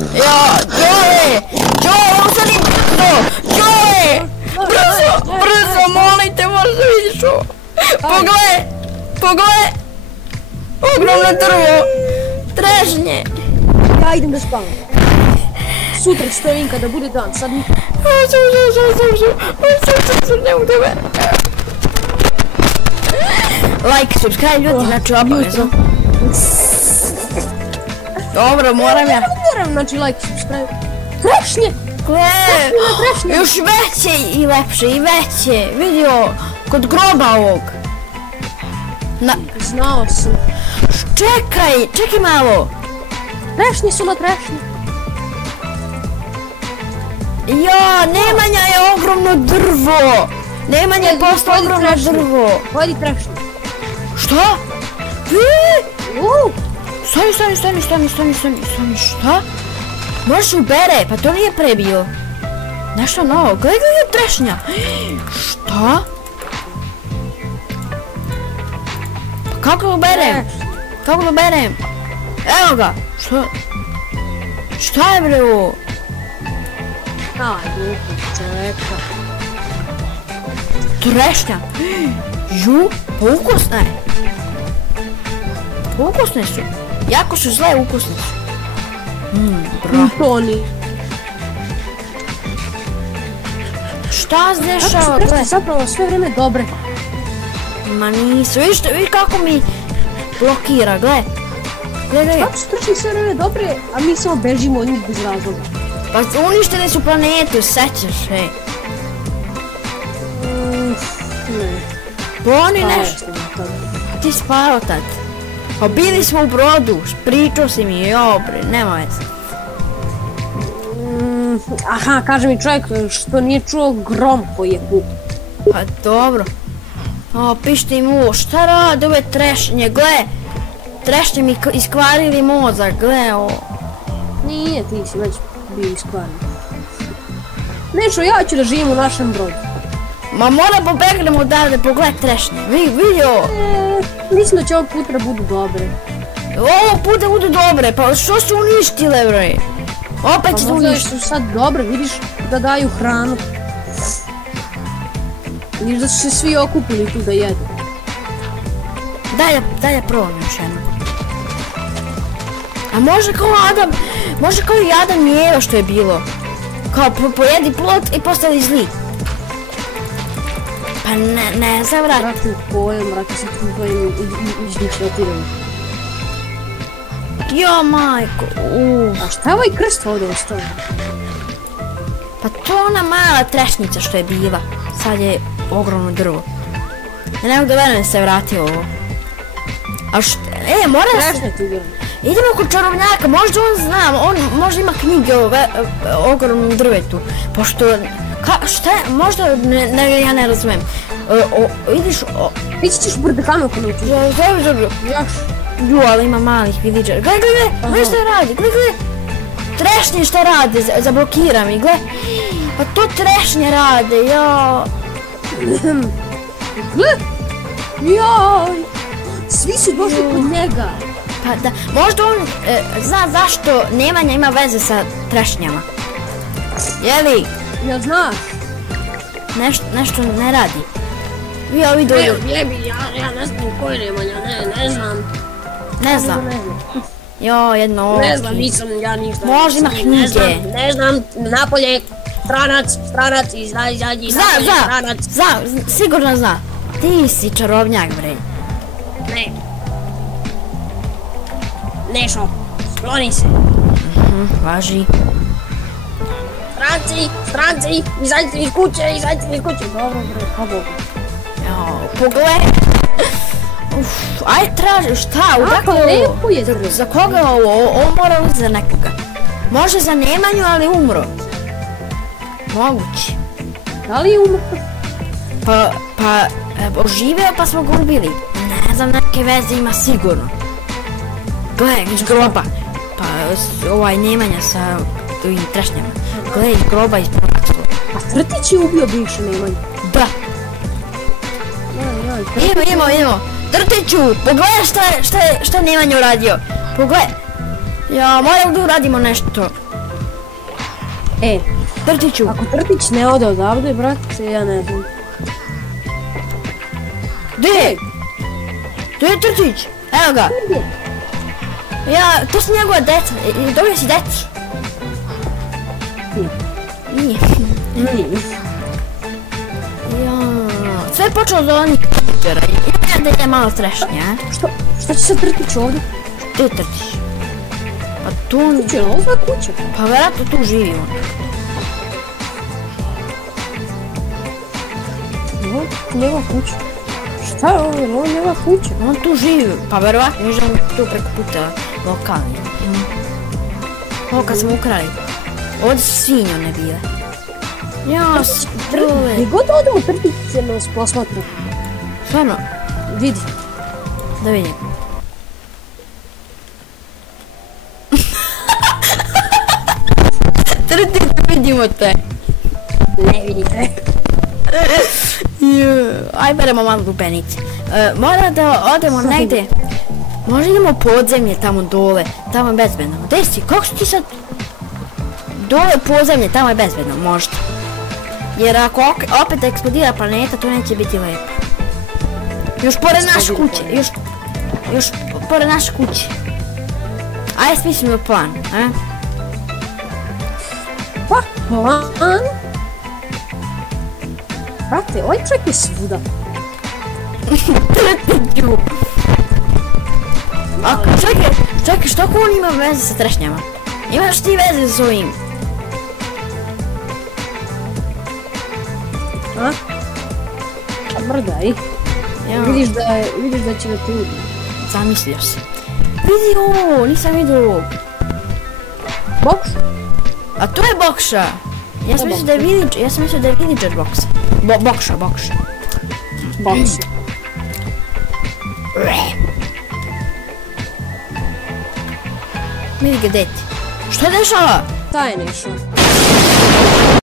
Ja, Joe! Joe, usadi brzo! Joe! Brzo, molim te, možda vidiš ovo. Pogledaj! Ogromno drvo! Trešnje! Ja idem da spavam. Sutra ću to kada bude dan, sad mi... Ne mogu tebe. Like, subscribe ljudi, znači obavezno. Dobro, moram ja. Moram, znači like, subscribe. Trešnje! Gle, još veće i lepše i veće. Vidio, kod groba ovog. Znao sam. Čekaj malo. Trešnje su na trešnje. Ja, Nemanja je ogromno drvo. Nemanja je postao ogromno drvo. Vodi trešnje. Šta? Stani, šta? Možeš ubere, pa to nije pre bilo. Nešto novo, gledaj trešnja. Šta? Pa kako ga uberem? Evo ga. Šta je bre ovo? Aj, čoveka. Trešnja. Ju, pa ukusne su. Jako su zle, ukusne su. Toni. Šta se dešava? Kako su trešnje zapravo sve vreme dobre? Ma nisu, vidiš kako mi blokira, gle. Kako su trešnje sve vreme dobre, a mi samo bežimo od njih bez razloga? Pa uništene su planetu, sećaš, ej. Ne. Pa oni nešto. Ti spavao tad. Pa bili smo u brodu, pričao si mi, bre, nema veze. Aha, kaže mi čovjek što nije čuo grom koji je pukao. Pa dobro. Pišti mu, šta rade ove trešnje, gle. Trešnje mi iskvarili mozak, gle ovo. Nije, ti si već bio iskvaran. Nečo, ja ću da živim u našem brodu. Ma mora pobegnemo odavde, pogledaj trešnje, vidi ovo. Mislim da će ovog puta budu dobre. Ovog puta budu dobre, pa što su uništile, bre? Opet su uništile. Možda su sad dobre, vidiš da daju hranu. Vidiš da su se svi okupili tu da jedu. Daj da probam još jedno. A može kao i Adam i Eva što je bilo. Kao pojedi plot i postali zli. Pa ne zavrati. Vrati pojam, vrati se tim tvojim izmišljotinama. Jo majko, A šta je ovaj krst ovdje ostao? Pa to ona mala trešnjica što je bila. Sad je ogromno drvo. Ja ne mogu da verujem da se vratio ovo. A što, mora da se... Idemo kod čarobnjaka, možda on zna, on možda ima knjige o ogromnom drvetu. Pošto, šta je, možda, ja ne razumijem. Vidiš... Ti ćeš brdekanu kod uči. Jo, ali ima malih vidiđara. Gledaj šta radi, gledaj. Trešnje šta rade, zablokira mi, gledaj. Pa to trešnje rade, jo. Joj, svi su došli kod njega. Pa da, možda on zna zašto Nemanja ima veze sa trešnjama. Jeli? Ja znaš. Nešto ne radi. Vi ovi dođu. Ja ne znam koji Nemanja, ne znam. Ne znam. Jo, jedno oči. Ne znam, nisam ja ništa. Možda ima knjige. Ne znam, napolje, stranac, izađi, stranac. Zna, sigurno zna. Ti si čarobnjak, bre. Ne. Nešo, skloni se. Važi. Stranci, izađite iz kuće. Dobro, bre, pa Bogu. Jo, pogledaj. Aj traži, šta, odakle lepo je drvo. Za koga ovo? Ovo mora uzeti za nekoga. Može za Nemanju, ali umro. Moguće. Da li je umro? Pa, oživeo pa smo ga ubili. Ne znam, neke veze ima sigurno. Gledaj, iz groba. Pa, ovaj Nemanja sa ovim trešnjama. Gledaj, iz groba iz Hrvatskog. A Trtić je ubio bivše Nemanju? Da. Idemo. Trtiću, pogledaj šta je Nemanja uradio. Pogledaj. Ja, moram da uradimo nešto. Trtiću. Ako Trtić ne ode odavde, brate, ja ne znam. Gdje? Tu je Trtić. Evo ga. To su njegova deca. Dobio si decu. Nije. Sve je počelo od onih kompjutera. Ja da je malo strešnije, a? Šta će sad Trtić ovdje? Gdje je Trtić? Pa tu... Trtić je ova kuća. Pa vjerojatno tu živi on. Ovo njegova kuća. Šta je ovo? Ovo je njegova kuća. On tu živi. Pa vjerojatno je želim tu preko puta lokalni. Ovo kad smo ukrali. Ovdje su svinje one bile. Ja, strule. Gdje god odemo Trtić će nas posmatra. Stvarno? Vidi. Da vidim. Trtić, vidimo te. Ne vidite. Aj beremo malo lupenice. Mora da odemo negdje. Možda idemo u podzemlje tamo dole. Tamo je bezbedno. Gdje si? Kako si ti sad? Dole podzemlje, tamo je bezbedno, možda. Jer ako opet eksplodira planeta, to neće biti lepo. Još pored naše kuće. Još pored naše kuće. Ajde smislimo plan, a? Pa, plan? Brate, ovaj čovjek je svuda. Trtiću. Čekaj, što ako on ima veze sa trešnjama? Imaš ti veze s ovim? A? Brdaj. Vidiš da će ga tu... Zamislio se. Vidi ovo, nisam vidio ovo. Bokša? A to je Bokša. Ja sam mislio da je villager Bokša. Bokša. Bokša. Vidi ga deti. Što je dešava? Šta je nešao?